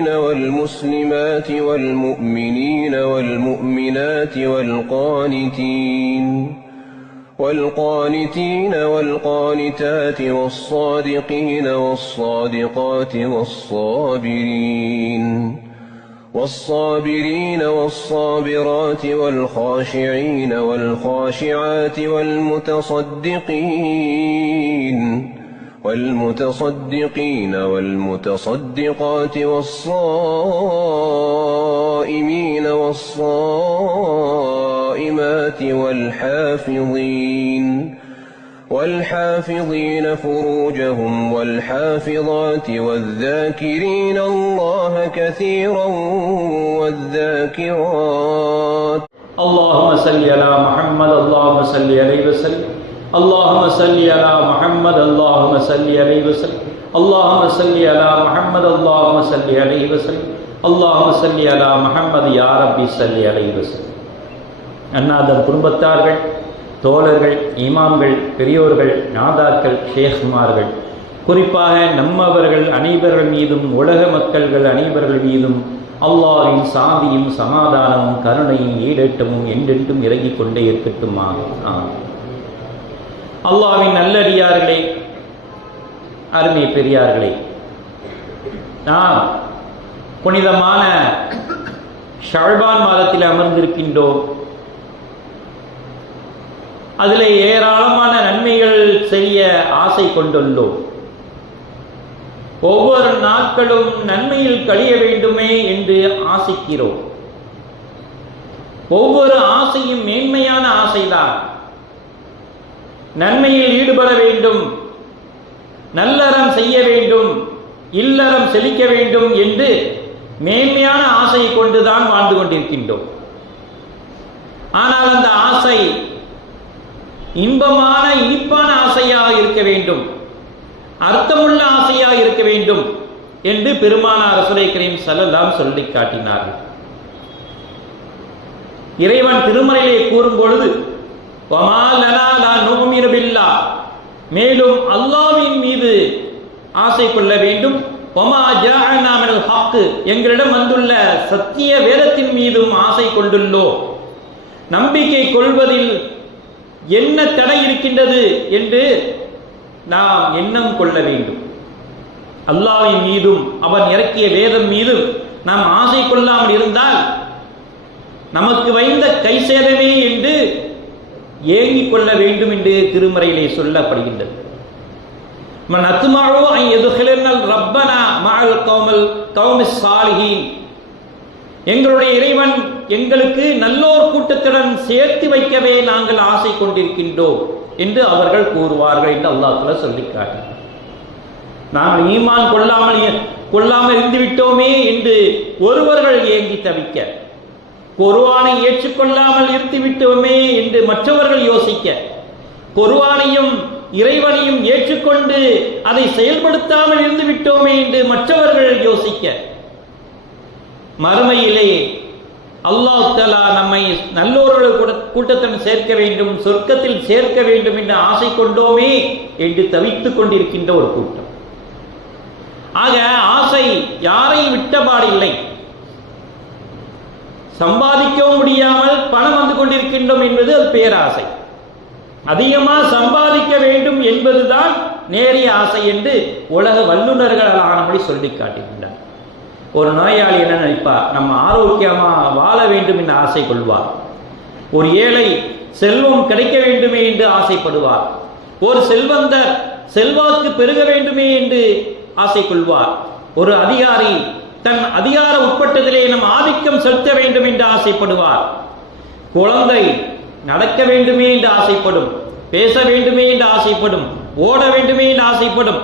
المسلمين والمسلمات والمؤمنين والمؤمنات والقانتين. والقانتين والقانتات والصادقين والصادقات والصابرين. والصابرين والصابرات والخاشعين والخاشعات والمتصدقين. والمتصدقين والمتصدقات والصائمين والصائمات والحافظين والحافظين فروجهم والحافظات والذاكرين الله كثيرا والذاكرات اللهم صل على محمد اللهم صل عليه وسلم. اللهم صل على محمد اللهم صل عليه وسلم اللهم صل على محمد اللهم صل عليه وسلم اللهم صل على محمد يا ربي صل عليه وسلم அன்னாதர் குடும்பத்தார்கள் தோழர்கள் இமாம்கள் பெரியோர்கள் நாதாக்கள் ஷேக்மார்கள் குறிப்பாக நம்மவர்கள் அனைவர்கள் மீதும் உலக மக்கள்கள் அனைவர்கள் மீதும் அல்லாஹ்வின் சாந்தியும் சமாதானமும் கருணையும் ஈடேற்றமும் என்றென்றும் இறங்கிக் கொண்டே இருக்கட்டுமாக ஆமென். அல்லாவின் நல்லடியார்களே அருமை பெரியார்களே. நாம் புனிதமான ஷழ்பான் மாதத்தில் அமர்ந்திருக்கின்றோம். அதில் ஏராளமான நன்மைகள் செய்ய ஆசை கொண்டுள்ளோம். ஒவ்வொரு நாட்களும் நன்மையில் கழிய வேண்டுமே என்று ஆசிக்கிறோம். ஒவ்வொரு ஆசையும் மேன்மையான ஆசைதான். நன்மையில் ஈடுபட வேண்டும். நல்லறம் செய்ய வேண்டும். இல்லறம் செழிக்க வேண்டும் என்று மேன்மையான ஆசை கொண்டுதான் வாழ்ந்து கொண்டிருக்கின்றோம். ஆனால் அந்த ஆசை இன்பமான இனிப்பான ஆசையாக இருக்க வேண்டும். அர்த்தமுள்ள ஆசையாக இருக்க வேண்டும் என்று பெருமானார் ரசூலை கரீம் ஸல்லல்லாஹு சொல்லி காட்டினார்கள். இறைவன் திருமறையிலே கூறும் பொழுது மேலும் அல்லாவின் மீது ஆசை கொள்ள வேண்டும். எங்களிடம் வந்துள்ள சத்திய வேதத்தின் மீதும் ஆசை கொண்டுள்ளோம். நம்பிக்கை கொள்வதில் என்ன தடை இருக்கின்றது என்று நாம் எண்ணம் கொள்ள வேண்டும். அல்லாவின் மீதும் அவன் இறக்கிய வேதம் மீதும் நாம் ஆசை கொள்ளாமல் இருந்தால் நமக்கு வைந்த கை சேதமே என்று ஏங்கிக் கொள்ள வேண்டும் என்று திருமறையிலே சொல்லப்படுகின்றது. மன் அத்மாவு ஐ எதுகிலனல் ரப்பனா மகள் கௌமல் கௌமிஸ் சாலிஹீன். எங்களுடைய இறைவன் எங்களுக்கு நல்லோர் கூட்டத்துடன் சேர்த்து வைக்கவே நாங்கள் ஆசை கொண்டிருக்கின்றோம் என்று அவர்கள் கூறுவார்கள் என்று அல்லாஹ்ல சொல்லி காட்டினார் நாங்கள் ஈமான் கொள்ளாமல் கொள்ளாமல் இருந்து விட்டோமே என்று ஒருவர்கள் ஏங்கி தவிக்க. குர்ஆனை ஏற்றுக்கொள்ளாமல் இருந்து விட்டோமே என்று மற்றவர்கள் யோசிக்க குர்ஆனையும் இறைவனையும் ஏற்றுக்கொண்டு அதை செயல்படுத்தாமல் இருந்து விட்டோமே என்று மற்றவர்கள் யோசிக்க மறுமையிலே அல்லாஹ் தலா நம்மை நல்லோர்கள் கூட கூட்டத்துடன் சேர்க்க வேண்டும் சொர்க்கத்தில் சேர்க்க வேண்டும் என்று ஆசை கொண்டோமே என்று தவித்துக் கொண்டிருக்கின்ற ஒரு கூட்டம். ஆக ஆசை யாரை விட்டபாடில்லை. சம்பாதிக்கவும் முடியாமல் பணம் வந்து கொண்டிருக்கின்றோம் என்பது அது பேராசை. அதிகமாக சம்பாதிக்க வேண்டும் என்பதுதான் நேரிய ஆசை என்று உலக வல்லுநர்கள் ஆனபடி சொல்லி காட்டுகின்றார் ஒரு நோயாளி என்ன நினைப்பார் நம்ம ஆரோக்கியமாக வாழ வேண்டும் என்று ஆசை கொள்வார். ஒரு ஏழை செல்வம் கிடைக்க வேண்டுமே என்று ஆசைப்படுவார். ஒரு செல்வந்தர் செல்வாக்கு பெருக வேண்டுமே என்று ஆசை கொள்வார். ஒரு அதிகாரி தன் அதிகார உட்பட்டதிலே நம் ஆதிக்கம் செலுத்த வேண்டும் என்று ஆசைப்படுவார். குழந்தை நடக்க வேண்டுமே என்று ஆசைப்படும் பேச வேண்டுமே என்று ஆசைப்படும் ஓட வேண்டுமே என்று ஆசைப்படும்.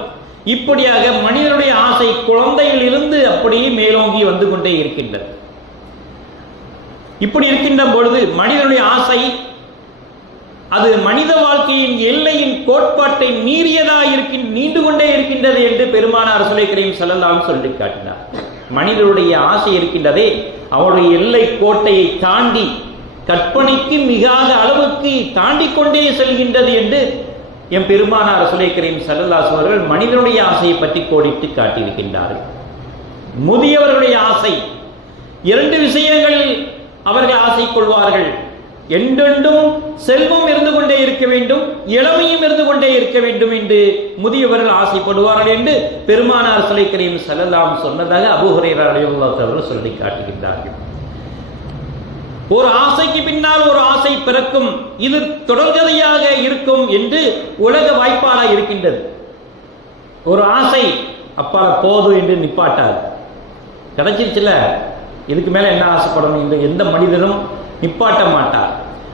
இப்படியாக மனிதனுடைய ஆசை குழந்தையில் இருந்து அப்படியே மேலோங்கி வந்து கொண்டே இருக்கின்றது. இப்படி இருக்கின்ற பொழுது மனிதனுடைய ஆசை அது மனித வாழ்க்கையின் எல்லையின் கோட்பாட்டை மீறியதா இருக்கின் நீண்டு கொண்டே இருக்கின்றது என்று பெருமானார் சுலைக்கரையும் செல்லலாம் சொல்லி காட்டினார். மனிதனுடைய ஆசை இருக்கின்றதே அவருடைய எல்லை கோட்டையை தாண்டி கற்பனைக்கு மிகாத அளவுக்கு தாண்டி கொண்டே செல்கின்றது என்று எம் பெருமானார் சுலேக்கரையும் செல்லல்லாஸ் அவர்கள் மனிதனுடைய ஆசையை பற்றி கோடிட்டு காட்டியிருக்கின்றார்கள். முதியவர்களுடைய ஆசை இரண்டு விஷயங்களில் அவர்கள் ஆசை கொள்வார்கள். என்றென்றும் செல்வம் இருந்து கொண்டே இருக்க வேண்டும் இளமையும் இருந்து கொண்டே இருக்க வேண்டும் என்று முதியவர்கள் ஆசைப்படுவார்கள் என்று பெருமானார் சிலைக்கரையும் செல்லலாம் சொன்னதாக அபுஹுரையர்கள் சொல்லி காட்டுகின்றார்கள். ஒரு ஆசைக்கு பின்னால் ஒரு ஆசை பிறக்கும் இது தொடர்கதையாக இருக்கும் என்று உலக வாய்ப்பாடாக இருக்கின்றது. ஒரு ஆசை அப்பா போதும் என்று நிப்பாட்டார் கிடைச்சிருச்சுல இதுக்கு மேல என்ன ஆசைப்படணும் இந்த எந்த மனிதனும் நிப்பாட்ட மாட்டார்.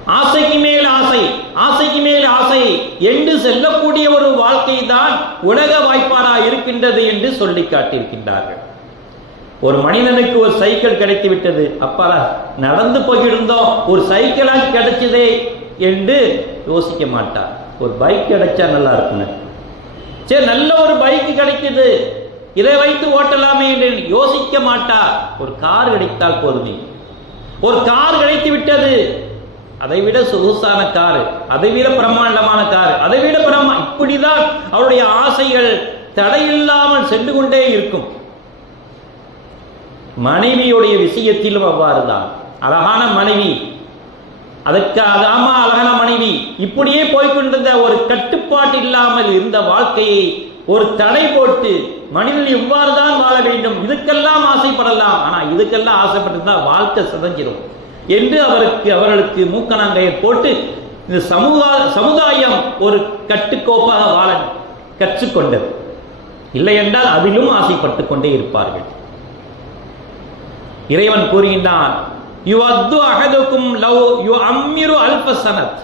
ஆசைக்கு மேல் ஆசை ஆசைக்கு மேல் ஆசை என்று செல்லக்கூடிய ஒரு வாழ்க்கை தான் உலக வாய்ப்பாடா இருக்கின்றது என்று சொல்லி காட்டியிருக்கின்றார்கள். ஒரு மனிதனுக்கு ஒரு சைக்கிள் கிடைத்து விட்டது அப்பாடா நடந்து போயிருந்தோம். ஒரு சைக்கிளா கிடைச்சதே என்று யோசிக்க மாட்டார் ஒரு பைக் கிடைச்சா நல்லா இருக்குங்க சரி நல்ல ஒரு பைக் கிடைக்குது. இதை வைத்து ஓட்டலாமே என்று யோசிக்க மாட்டார் ஒரு கார் கிடைத்தால் போதுமே. ஒரு கார் கிடைத்து விட்டது அதை விட சொகுசான கார் அதை விட பிரம்மாண்டமான கார் அதை விட பிரம்மா இப்படிதான் அவருடைய ஆசைகள் தடையில்லாமல் சென்று கொண்டே இருக்கும். மனைவியுடைய விஷயத்திலும் அவ்வாறுதான். அழகான மனைவி அதற்கு அதாமா அழகான மனைவி இப்படியே போய்கொண்டிருந்த ஒரு கட்டுப்பாட்டு இல்லாமல் இருந்த வாழ்க்கையை ஒரு தடை போட்டு மனிதன் இவ்வாறு தான் வாழ வேண்டும் இதுக்கெல்லாம் ஆசைப்படலாம். ஆனா இதுக்கெல்லாம் ஆசைப்பட்டு வாழ்க்கை சிதஞ்சிடும் என்று அவருக்கு அவர்களுக்கு மூக்கணாங்கையை போட்டு இந்த சமூக சமுதாயம் ஒரு கட்டுக்கோப்பாக வாழ கற்றுக்கொண்டது. இல்லை என்றால் அதிலும் ஆசைப்பட்டு கொண்டே இருப்பார்கள். இறைவன் கூறுகின்றான் யு அகதுக்கும் லவ் யு அம்மிரு அல்பசனத்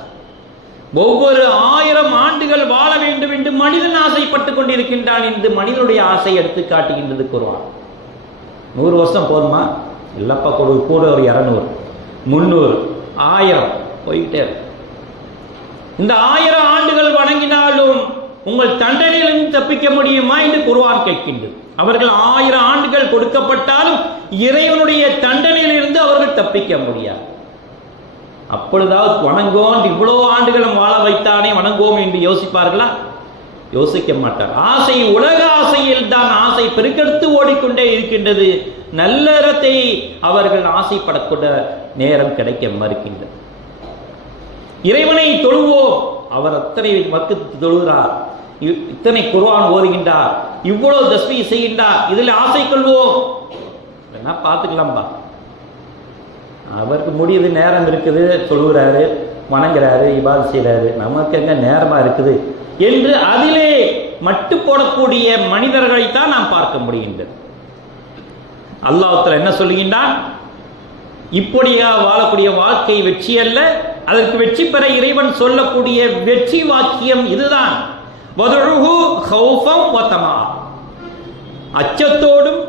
ஒவ்வொரு ஆயிரம் ஆண்டுகள் வாழ வேண்டும் என்று மனிதன் ஆசைப்பட்டுக் கொண்டிருக்கின்றான் என்று மனிதனுடைய ஆசை எடுத்து காட்டுகின்றது கூறுவான் நூறு வருஷம் போதுமா? இல்லப்பா கூட கூட ஒரு இரநூறு. முந்நூறு ஆயிரம் போயிட்டே இந்த ஆயிரம் ஆண்டுகள் வணங்கினாலும் உங்கள் தண்டனையிலிருந்து தப்பிக்க முடியுமா என்று குருவான் கேட்கின்றது. அவர்கள் ஆயிரம் ஆண்டுகள் கொடுக்கப்பட்டாலும் இறைவனுடைய தண்டனையிலிருந்து அவர்கள் தப்பிக்க முடியாது. அப்பொழுதாவது வணங்கோம் இவ்வளோ ஆண்டுகளும் வாழ வைத்தானே வணங்குவோம் என்று யோசிப்பார்களா? யோசிக்க மாட்டார். ஆசை உலக ஆசையில் தான் ஆசை பெருக்கெடுத்து ஓடிக்கொண்டே இருக்கின்றது. நல்லறத்தை அவர்கள் ஆசைப்படக்கூட நேரம் கிடைக்க மறுக்கின்றது. இறைவனை தொழுவோம். அவர் அத்தனை மக்கு தொழுகிறார். இ- இத்தனை குருவான் ஓதுகின்றார். இவ்வளவு தஸ்மி செய்கின்றார். இதில் ஆசை கொள்வோம். வேணா பார்த்துக்கலாம்பா. அவருக்கு முடியுது நேரம் இருக்குது. தொழுகிறாரு வணங்குறாரு இபாது செய்கிறாரு நமக்கு எங்க நேரமா இருக்குது? என்று அதிலே மட்டு போடக்கூடிய மனிதர்களைத்தான் நாம் பார்க்க முடிகின்றது. அல்லாஹத்தில் என்ன சொல்லுகின்றான்? இப்படியா வாழக்கூடிய வாழ்க்கை வெற்றி அல்ல அதற்கு வெற்றி பெற இறைவன் சொல்லக்கூடிய வெற்றி வாக்கியம் இதுதான். அச்சத்தோடும்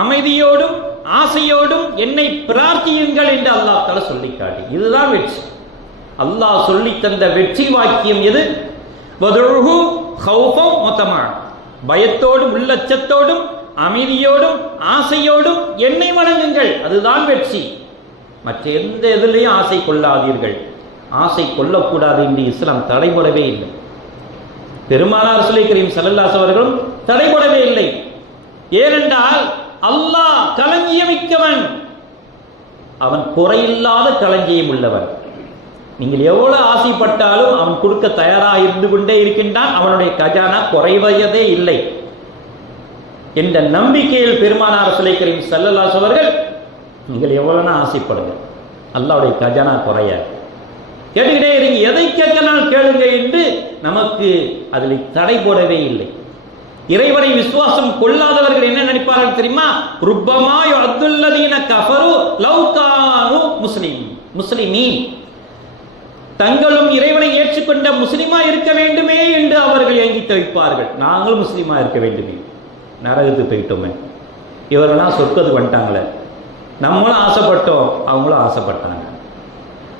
அமைதியோடும் ஆசையோடும் என்னை பிரார்த்தியுங்கள் என்று அல்லாஹ் தஆலா சொல்லி காட்டி இதுதான் வெற்றி. அல்லாஹ் சொல்லி தந்த வெற்றி வாக்கியம் எது? வதுஉஹு ஹௌஃபம் வதமா பயத்தோடும் உள்ளச்சத்தோடும் அமைதியோடும் ஆசையோடும் என்னை வணங்குங்கள். அதுதான் வெற்றி. மற்ற எந்த எதிலையும் ஆசை கொள்ளாதீர்கள். ஆசை கொள்ளக்கூடாது என்று இஸ்லாம் தடைபடவே இல்லை. பெருமானார் சுலை கரீம் சல்லல்லாஸ் அவர்களும் தடைபடவே இல்லை. ஏனென்றால் அல்லாஹ் களஞ்சியமிக்கவன் அவன் குறையில்லாத களஞ்சியம் உள்ளவன். நீங்கள் எவ்வளவு ஆசைப்பட்டாலும் அவன் கொடுக்க தயாராக இருந்து கொண்டே இருக்கின்றான். அவனுடைய கஜானா குறைவதே இல்லை. என்ற நம்பிக்கையில் பெருமானார் சுலை கரீம் சல்லல்லாஸ் அவர்கள் நீங்கள் எவ்வளவுனா ஆசைப்படுங்க. அல்லாவுடைய கஜானா குறையாது. கேட்டுக்கிட்டே இருங்க. எதை கேட்கலாம் கேளுங்க என்று நமக்கு அதில் தடை போடவே இல்லை. இறைவனை விசுவாசம் கொள்ளாதவர்கள் என்ன நினைப்பார்கள் தெரியுமா? ருப்பமாய் அப்துல்லதீன கஃபரு லவ்கானு முஸ்லிம். முஸ்லிமீன். தங்களும் இறைவனை ஏற்றுக்கொண்ட முஸ்லிமா இருக்க வேண்டுமே என்று அவர்கள் ஏங்கி தவிப்பார்கள். நாங்களும் முஸ்லீமா இருக்க வேண்டுமே. நரகத்துக்கு போயிட்டோமே. இவரெல்லாம் சொர்க்கத்துக்கு வந்துட்டாங்களே. நம்மளும் ஆசைப்பட்டோம் அவங்களும் ஆசைப்பட்டாங்க.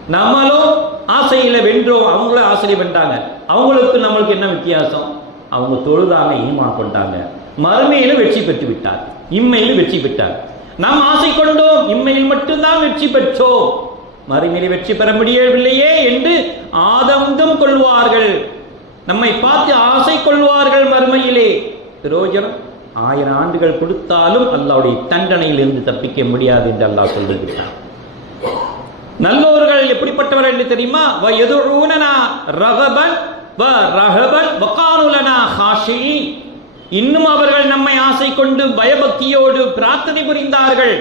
நம்மளும் ஆசையில் வென்றோம் அவங்களும் ஆசையில் வென்றாங்க. அவங்களுக்கு நம்மளுக்கு என்ன வித்தியாசம்? அவங்க தொழுதாங்க ஈமான் கொண்டாங்க. மறுமையில வெற்றி பெற்று விட்டார். இம்மையில் வெற்றி பெற்றார். நாம் ஆசை கொண்டோம் இம்மையில் மட்டும்தான் வெற்றி பெற்றோம். மறுமையில் வெற்றி பெற முடியவில்லையே என்று ஆதங்கம் கொள்வார்கள். நம்மை பார்த்து ஆசை கொள்வார்கள் மறுமையிலே. பிரயோஜனம் ஆயிரம் ஆண்டுகள் கொடுத்தாலும் அல்லாவுடைய தண்டனையிலிருந்து தப்பிக்க முடியாது என்று அல்லாஹ் சொல்லுகிறார் நல்லோர்கள் எப்படிப்பட்டவர்கள் என்று தெரியுமா? வ எதுஊனனா ரகபன் வ ரஹபன் வகானுலனா ஹாஷியின். இன்னும் அவர்கள் நம்மை ஆசை கொண்டு பயபக்தியோடு பிரார்த்தனை புரிந்தார்கள்.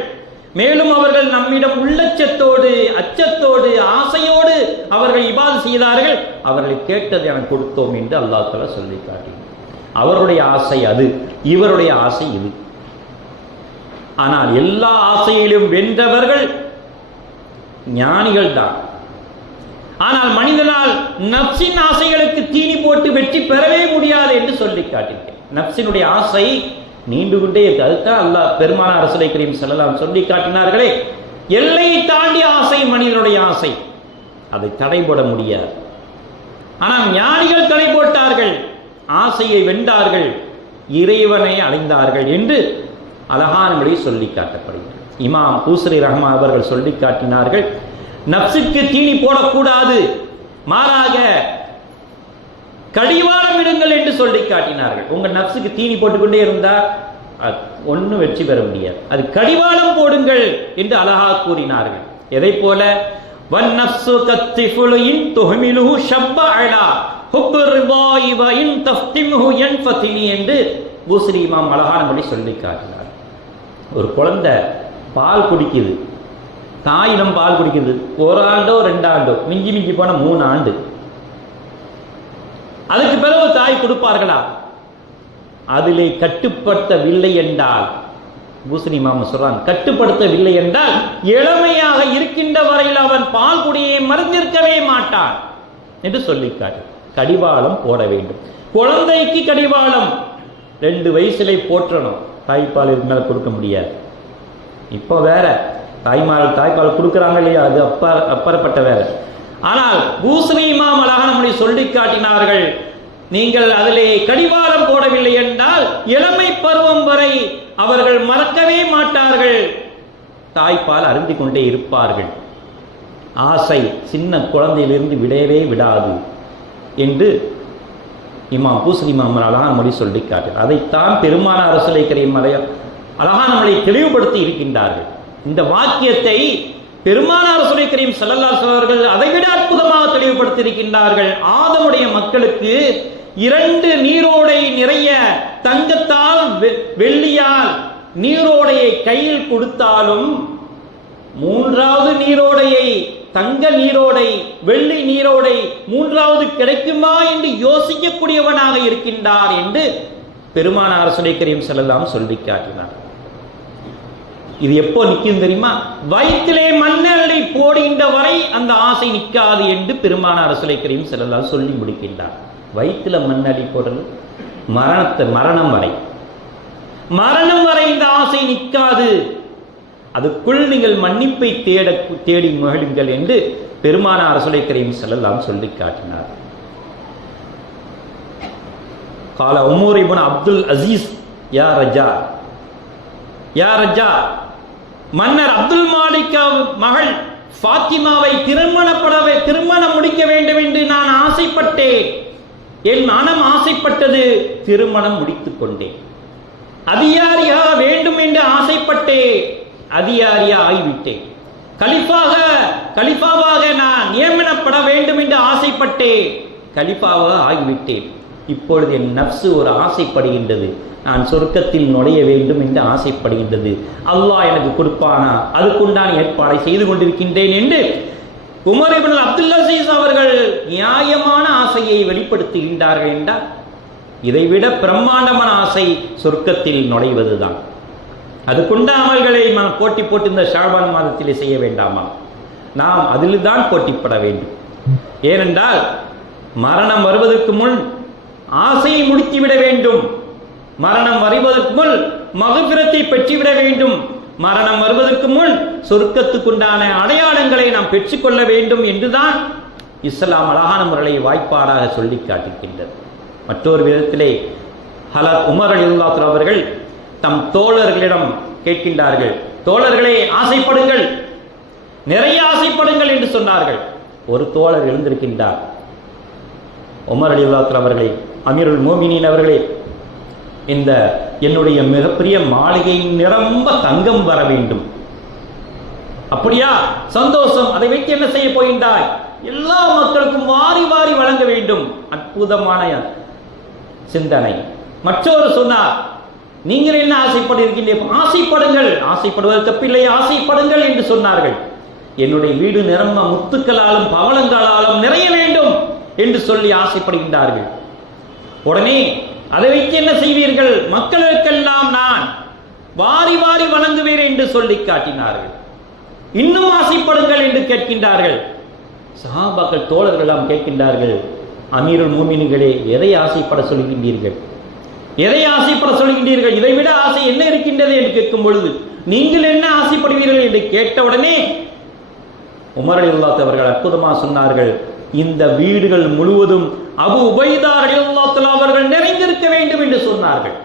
மேலும் அவர்கள் நம்மிடம் உள்ளச்சத்தோடு அச்சத்தோடு ஆசையோடு அவர்கள் இபாது செய்தார்கள். அவர்களை கேட்டது எனக்கு கொடுத்தோம் என்று அல்லாஹ் சொல்லி காட்டினார் அவருடைய ஆசை அது இவருடைய ஆசை இது. ஆனால் எல்லா ஆசையிலும் வென்றவர்கள் ஞானிகள் தான். ஆனால் மனிதனால் நப்சின் ஆசைகளுக்கு தீனி போட்டு வெற்றி பெறவே முடியாது என்று சொல்லி காட்டியிருக்கேன். நப்சினுடைய ஆசை நீண்டு கொண்டே இருக்கு. அதுதான் அல்லாஹ் பெருமான அரசுலை கரீம் செல்லலாம் சொல்லி காட்டினார்களே எல்லை தாண்டி ஆசை மனிதனுடைய ஆசை. அதை தடை போட முடியாது. ஆனால் ஞானிகள் தடை போட்டார்கள். ஆசையை வென்றார்கள். இறைவனை அடைந்தார்கள் என்று அழகானபடி சொல்லி காட்டப்படுகிறது. இமாம் பூசரி ரஹ்மா அவர்கள் சொல்லி காட்டினார்கள் நப்சுக்கு தீனி போடக்கூடாது. மாறாக கடிவாளம் இடுங்கள் என்று சொல்லி காட்டினார்கள். உங்க நப்சுக்கு தீனி போட்டுக்கொண்டே இருந்தா ஒன்றும் வெற்றி பெற முடியாது. அது கடிவாளம் போடுங்கள் என்று அழகா கூறினார்கள். எதை போல? வன் நப்சு கத்திஃபுலு இன் ஷப்ப அலா ஹுப்பு ரிவாய் வ இன் தஃப்திமுஹு யன்ஃபதினி என்று பூசரி இமாம் அழகானபடி சொல்லி காட்டினார். ஒரு குழந்தை பால் குடிக்குது. தாயிடம் பால் குடிக்குது. ஒரு ஆண்டோ ரெண்டு ஆண்டோ. மிஞ்சி மிஞ்சி போன மூணு ஆண்டு. அதுக்கு பிறகு தாய் கொடுப்பார்களா? அதிலே கட்டுப்படுத்தவில்லை என்றால் பூசணி மாமா சொல்றான் கட்டுப்படுத்தவில்லை என்றால் இளமையாக இருக்கின்ற வரையில் அவன் பால் குடியை மறந்திருக்கவே மாட்டான் என்று சொல்லிக்காட்டு. கடிவாளம் போட வேண்டும். குழந்தைக்கு கடிவாளம். ரெண்டு வயசுல போற்றணும். தாய்ப்பால் இதுக்கு மேல கொடுக்க முடியாது. இப்போ வேற தாய்மார்கள் தாய்ப்பால் கொடுக்குறாங்க இல்லையா? அது அப்பா அப்பாற்பட்ட வேலை. ஆனால் பூசணி இமாம் அழகான மொழி சொல்லி காட்டினார்கள் நீங்கள் அதிலே கடிவாளம் போடவில்லை என்றால் இளமை பருவம் வரை அவர்கள் மறக்கவே மாட்டார்கள். தாய்ப்பால் அருந்தி கொண்டே இருப்பார்கள். ஆசை சின்ன குழந்தையிலிருந்து விடவே விடாது என்று இமாம் பூசணி இமாம் அழகான மொழி சொல்லி காட்டினார். அதைத்தான் பெருமான அரசுலை கரையும் அழகான மொழியை தெளிவுபடுத்தி இருக்கின்றார்கள். இந்த வாக்கியத்தை பெருமானார் சுரை கரீம் சல்லல்லாஹு அவர்கள் அதைவிட அற்புதமாக தெளிவுபடுத்தி இருக்கின்றார்கள் ஆதமுடைய மக்களுக்கு இரண்டு நீரோடை நிறைய தங்கத்தால் வெ- வெள்ளியால் நீரோடையை கையில் கொடுத்தாலும் மூன்றாவது நீரோடையை தங்க நீரோடை வெள்ளி நீரோடை மூன்றாவது கிடைக்குமா என்று யோசிக்கக்கூடியவனாக இருக்கின்றார் என்று பெருமானார் சுலை கரீம் செல்லலாம் சொல்லி காட்டினார் இது எப்போ நிற்கும் தெரியுமா? வயிற்றிலே மண்ணெல்லை போடுகின்ற வரை அந்த ஆசை நிற்காது என்று பெருமானார் அரசலை கரையும் செல்லலாம் சொல்லி முடிக்கின்றார். வயிற்றில் மண்ணடி போடுறது? மரணத்தை மரணம் வரை. மரணம் வரை இந்த ஆசை நிற்காது. அதுக்குள் நீங்கள் மன்னிப்பை தேட தேடி மகிழுங்கள் என்று பெருமான அரசுலை கரையும் செல்லலாம் சொல்லி காட்டினார். கால உமூர் இப்னு அப்துல் அசீஸ் யா ரஜா. யா ரஜா மன்னர் அப்துல் மாலிகா மகள் ஃபாத்திமாவை திருமணப்படவே திருமணம் முடிக்க வேண்டும் என்று நான் ஆசைப்பட்டேன். என் மனம் ஆசைப்பட்டது திருமணம் முடித்துக் கொண்டேன். அதிகாரியா வேண்டும் என்று ஆசைப்பட்டேன். அதிகாரியா ஆகிவிட்டேன் கலிஃபாக கலிஃபாவாக நான் நியமனப்பட வேண்டும் என்று ஆசைப்பட்டேன். கலிஃபாவாக ஆகிவிட்டேன் இப்பொழுது என் நப்சு ஒரு ஆசைப்படுகின்றது. நான் சொர்க்கத்தில் நுழைய வேண்டும் என்று ஆசைப்படுகின்றது. அல்லாஹ் எனக்கு கொடுப்பானா? அதுக்குண்டான ஏற்பாடை செய்து கொண்டிருக்கின்றேன் என்று உமர் இபின் அப்துல் அசீஸ் அவர்கள் நியாயமான ஆசையை வெளிப்படுத்துகின்றார்கள் என்றால் இதைவிட பிரம்மாண்டமான ஆசை சொர்க்கத்தில் நுழைவதுதான். அதுக்குண்ட அமல்களை நாம் போட்டி போட்டு இந்த ஷாபான் மாதத்திலே செய்ய வேண்டாமா? நாம் அதில்தான் போட்டிப்பட வேண்டும். ஏனென்றால் மரணம் வருவதற்கு முன் ஆசையை முடித்துவிட வேண்டும். மரணம் வருவதற்கு முன் மகபிரத்தை பெற்றுவிட வேண்டும். மரணம் வருவதற்கு முன் சொர்க்கத்துக்குண்டான அடையாளங்களை நாம் பெற்றுக்கொள்ள வேண்டும் என்றுதான் இஸ்லாம் அழகான முறையை வாய்ப்பாடாக சொல்லி காட்டுகின்றது. மற்றொரு விதத்திலே ஹலத் உமர் அலிவுல்லாத் அவர்கள் தம் தோழர்களிடம் கேட்கின்றார்கள் தோழர்களே ஆசைப்படுங்கள். நிறைய ஆசைப்படுங்கள் என்று சொன்னார்கள். ஒரு தோழர் எழுந்திருக்கின்றார். உமர் அலிவுல்லாத் அவர்களை அமீருல் மோமினின் அவர்களே இந்த என்னுடைய மிகப்பெரிய மாளிகை நிரம்ப தங்கம் வர வேண்டும். அப்படியா? சந்தோஷம். அதை வைத்து என்ன செய்ய போகின்றாய்? எல்லா மக்களுக்கும் வாரி வாரி வழங்க வேண்டும். அற்புதமான சிந்தனை. மற்றொரு சொன்னார் நீங்கள் என்ன ஆசைப்படுகின்றீர்கள் ஆசைப்படுங்கள். ஆசைப்படுவது தப்பில்லை. ஆசைப்படுங்கள் என்று சொன்னார்கள். என்னுடைய வீடு நிரம்ப முத்துக்களாலும் பவளங்களாலும் நிறைய வேண்டும் என்று சொல்லி ஆசைப்படுகின்றார்கள். உடனே அதை வைத்து என்ன செய்வீர்கள்? மக்களுக்கெல்லாம் நான் வாரி வாரி வழங்குவேன் என்று சொல்லி காட்டினார்கள். இன்னும் ஆசைப்படுங்கள் என்று கேட்கின்றார்கள். சஹாபாக்கள் தோழர்கள் எல்லாம் கேட்கின்றார்கள் அமீருல் மூமின்களே எதை ஆசைப்பட சொல்கின்றீர்கள்? எதை ஆசைப்பட சொல்கின்றீர்கள்? இதை விட ஆசை என்ன இருக்கின்றது? என்று கேட்கும் பொழுது நீங்கள் என்ன ஆசைப்படுவீர்கள்? என்று கேட்டவுடனே உமர் அலில்லாத் அவர்கள் அற்புதமாக சொன்னார்கள் இந்த வீடுகள் முழுவதும் அபு உபைதா அலில்லாத்துல அவர்கள் நிறைந்திருக்க வேண்டும் என்று சொன்னார்கள்.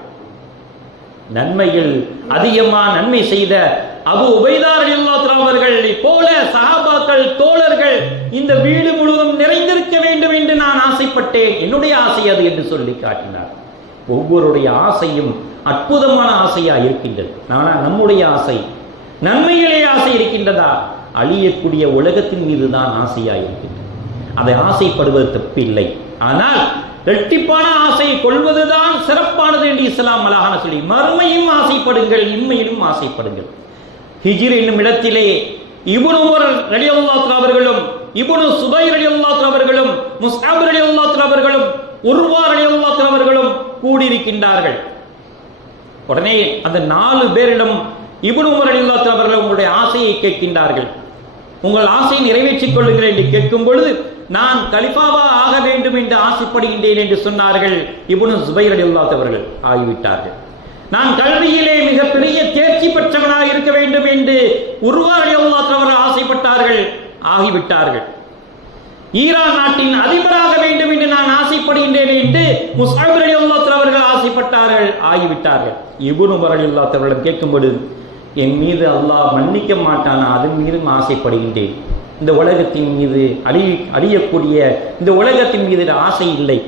நன்மையில் அதிகமா நன்மை செய்த அபு உபைதார் அவர்கள் போல சஹாபாக்கள் தோழர்கள் இந்த வீடு முழுவதும் நிறைந்திருக்க வேண்டும் என்று நான் ஆசைப்பட்டேன். என்னுடைய ஆசை அது என்று சொல்லி காட்டினார். ஒவ்வொருடைய ஆசையும் அற்புதமான ஆசையா இருக்கின்றது. ஆனால் நம்முடைய ஆசை நன்மைகளே ஆசை இருக்கின்றதா? அழியக்கூடிய உலகத்தின் மீது தான் ஆசையா இருக்கின்றது. அதை ஆசைப்படுவது தப்பில்லை. ஆனால் இரட்டிப்பான ஆசையை கொள்வதுதான் சிறப்பானது என்று இஸ்லாம் அழகான சொல்லி மறுமையும் ஆசைப்படுங்கள் இம்மையிலும் ஆசைப்படுங்கள். ஹிஜிர் என்னும் இடத்திலே இபுன் ரலி அல்லாத்ரா அவர்களும் இபுனு சுபை ரலியல்லாஹு அவர்களும் முஸ்தாப் ரலி அல்லாத்ரா அவர்களும் உருவா ரலி அல்லாத்ரா அவர்களும் கூடியிருக்கின்றார்கள். உடனே அந்த நாலு பேரிடம் இபுன் உமர் அல்லாத்ரா அவர்கள் உங்களுடைய ஆசையை கேட்கின்றார்கள். உங்கள் ஆசையை நிறைவேற்றிக் கொள்ளுங்கள் என்று கேட்கும் பொழுது நான் கலிஃபாவா ஆக வேண்டும் என்று ஆசைப்படுகின்றேன் என்று சொன்னார்கள் இபுனு சுபைர் ரலியல்லாஹு அவர்கள். ஆகிவிட்டார்கள். நான் கல்வியிலே மிகப்பெரிய தேர்ச்சி பெற்றவனாக இருக்க வேண்டும் என்று உருவா ரலியல்லாஹு அவர்கள் ஆசைப்பட்டார்கள். ஆகிவிட்டார்கள். ஈரான் நாட்டின் அதிபராக வேண்டும் என்று நான் ஆசைப்படுகின்றேன் என்று முஸ்அப் ரலியல்லாஹு அவர்கள் ஆசைப்பட்டார்கள். ஆகிவிட்டார்கள். இபுனு உமர் ரலியல்லாஹு அவர்களிடம் கேட்கும்போது என் மீது அல்லாஹ் மன்னிக்க மாட்டானா? அதன் மீதும் ஆசைப்படுகின்றேன். இந்த உலகத்தின் மீது அழி அழியக்கூடிய இந்த உலகத்தின் மீது ஆசை இல்லை.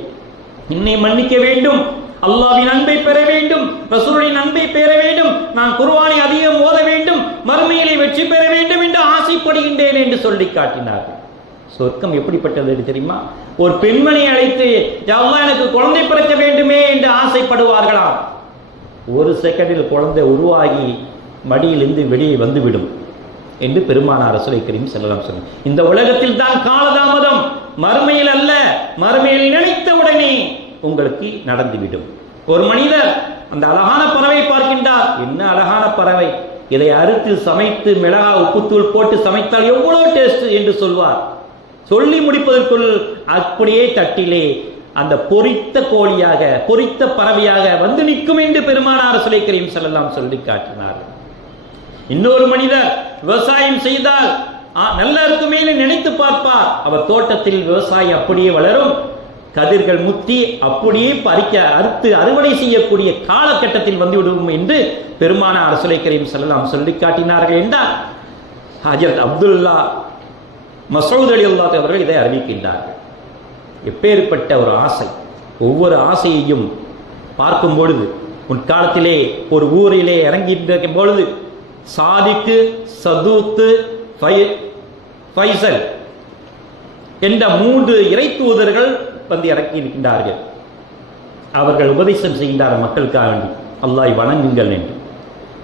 என்னை மன்னிக்க வேண்டும். அல்லாவின் அன்பை பெற வேண்டும். ரசூலின் அன்பை பெற வேண்டும். நான் குருவானை அதிகம் ஓத வேண்டும். மறுமையிலே வெற்றி பெற வேண்டும் என்று ஆசைப்படுகின்றேன் என்று சொல்லி காட்டினார்கள். சொர்க்கம் எப்படிப்பட்டது தெரியுமா? ஒரு பெண்மணி அழைத்து "யா எனக்கு குழந்தை பிறக்க வேண்டுமே என்று ஆசைப்படுவார்களாம். ஒரு செகண்டில் குழந்தை உருவாகி மடியிலிருந்து வெளியே வந்துவிடும். என்று பெருமானார் ரசூலை கரீம் செல்லலாம் சொன்னார். இந்த உலகத்தில் தான் காலதாமதம். மறுமையில் அல்ல மறுமையில் நினைத்த உடனே உங்களுக்கு நடந்துவிடும். ஒரு மனிதர் அந்த அழகான பறவை பார்க்கின்றார். என்ன அழகான பறவை? இதை அறுத்து சமைத்து மிளகா உப்புத்தூள் போட்டு சமைத்தால் எவ்வளவு டேஸ்ட் என்று சொல்வார். சொல்லி முடிப்பதற்குள் அப்படியே தட்டிலே அந்த பொரித்த கோழியாக பொரித்த பறவையாக வந்து நிற்கும் என்று பெருமானார் சுலை செல்லலாம் சொல்லி காட்டினார். இன்னொரு மனிதர் விவசாயம் செய்தால் ஆ, நல்லா இருக்குமே நினைத்து பார்ப்பார். அவர் தோட்டத்தில் விவசாயம் அப்படியே வளரும். கதிர்கள் முத்தி அப்படியே பறிக்க அறுத்து அறுவடை செய்யக்கூடிய காலகட்டத்தில் வந்துவிடும் என்று பெருமான அரசுலை கரீம் செல்லாம் சொல்லி காட்டினார்கள் என்றார். ஹஜரத் அப்துல்லா மசூத் அலி அல்லாத் அவர்கள் இதை அறிவிக்கின்றார்கள். எப்பேற்பட்ட ஒரு ஆசை ஒவ்வொரு ஆசையையும் பார்க்கும் பொழுது முற்காலத்திலே ஒரு ஊரிலே இறங்கின்ற பொழுது சாதிக்கு சதூத்து ஃபை- ஃபைசல் என்ற மூன்று இறை தூதர்கள் வந்து இறக்கி இருக்கின்றார்கள் அவர்கள் உபதேசம் செய்கின்றார் மக்களுக்காக வேண்டி. வணங்குங்கள் என்று.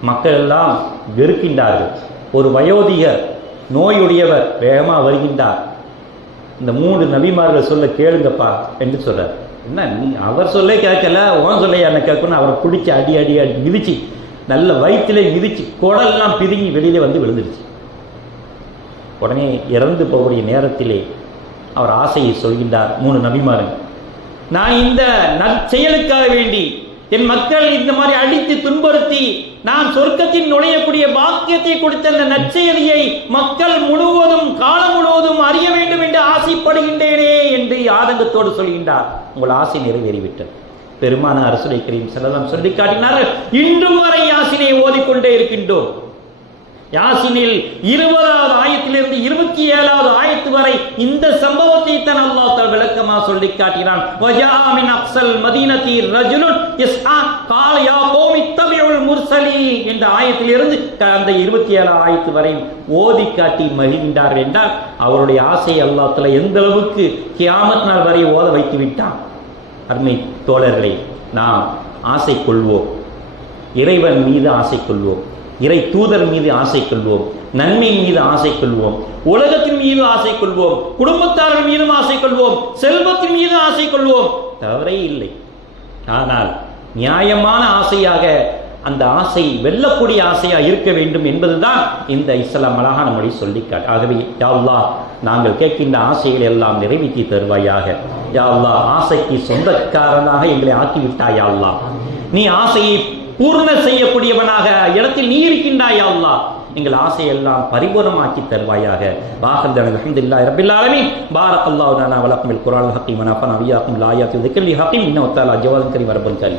மக்கள் எல்லாம் வெறுக்கின்றார்கள். ஒரு வயோதிகர் நோயுடையவர் வேகமாக வருகின்றார். இந்த மூன்று நபிமார்கள் சொல்ல கேளுங்கப்பா என்று சொல்றார். என்ன நீ அவர் சொல்ல கேட்கல உன் சொல்ல என்ன கேட்கணும் அவரை பிடிச்சி அடி அடி அடி மிதிச்சு நல்ல வயிற்றிலே மிதிச்சு குடல்லாம் பிதுங்கி வெளியிலே வந்து விழுந்துருச்சு. உடனே இறந்து போகக்கூடிய நேரத்திலே அவர் ஆசையை சொல்கின்றார் மூணு நபிமாருங்க நான் இந்த நற்செயலுக்காக வேண்டி என் மக்கள் இந்த மாதிரி அடித்து துன்புறுத்தி நான் சொர்க்கத்தில் நுழையக்கூடிய பாக்கியத்தை கொடுத்த அந்த நற்செயலியை மக்கள் முழுவதும் காலம் முழுவதும் அறிய வேண்டும் என்று ஆசைப்படுகின்றேனே என்று ஆதங்கத்தோடு சொல்கின்றார். உங்கள் ஆசை நிறைவேறிவிட்டது. பெருமான அரசுரை கரீம் செல்லலாம் சொல்லி காட்டினார்கள் இன்றும் வரை யாசினை ஓதிக்கொண்டே இருக்கின்றோம். யாசினில் இருபதாவது ஆயத்திலிருந்து இருபத்தி ஏழாவது ஆயத்து வரை இந்த சம்பவத்தை தான் அல்லாஹ் விளக்கமா சொல்லி காட்டினான் வஜாஅ மின் மதீனதி ரஜுலுன் யஸ்ஆ கால யா என்ற ஆயத்திலிருந்து அந்த இருபத்தி ஏழு ஆயத்து வரை ஓதி காட்டி மகிழ்ந்தார் என்றால் அவருடைய ஆசை அல்லாஹ் எந்த அளவுக்கு கியாமத் நாள் வரை ஓத வைத்து விட்டான்? அருமை தோழர்களை நாம் ஆசை கொள்வோம் இறைவன் மீது ஆசை கொள்வோம் இறை தூதர் மீது ஆசை கொள்வோம் நன்மை மீது ஆசை கொள்வோம் உலகத்தின் மீது ஆசை கொள்வோம் குடும்பத்தார்கள் மீதும் ஆசை கொள்வோம் செல்வத்தின் மீது ஆசை கொள்வோம் தவறே இல்லை. ஆனால் நியாயமான ஆசையாக அந்த ஆசை வெல்லக்கூடிய ஆசையாக இருக்க வேண்டும் என்பதுதான் இந்த இஸ்லாம் அழகான மொழி சொல்லிக்காட்டு. ஆகவே யாவ்லா நாங்கள் கேட்கின்ற ஆசைகளை எல்லாம் நிறைவேற்றி தருவாயாக. யாவ்லா ஆசைக்கு சொந்தக்காரனாக எங்களை ஆக்கிவிட்டாய் யாவ்லா நீ ஆசையை பூர்ண செய்யக்கூடியவனாக இடத்தில் நீ இருக்கின்றாய் யாவ்லா எங்கள் ஆசையெல்லாம் பரிபூர்ணமாக்கி தருவாயாக. வாகல் அல்ஹம்துலில்லாஹி ரப்பில் ஆலமீன். பாரக்கல்லாஹு லனா வலக்கும் பில் குர்ஆனில் ஹக்கீம் வனஃபனா அவியாக்கும் லாயாத்தி திக்ரில் ஹக்கீம் இன்னும் ஒத்தாலா ஜவாதன் கரி ரப்பல் கரி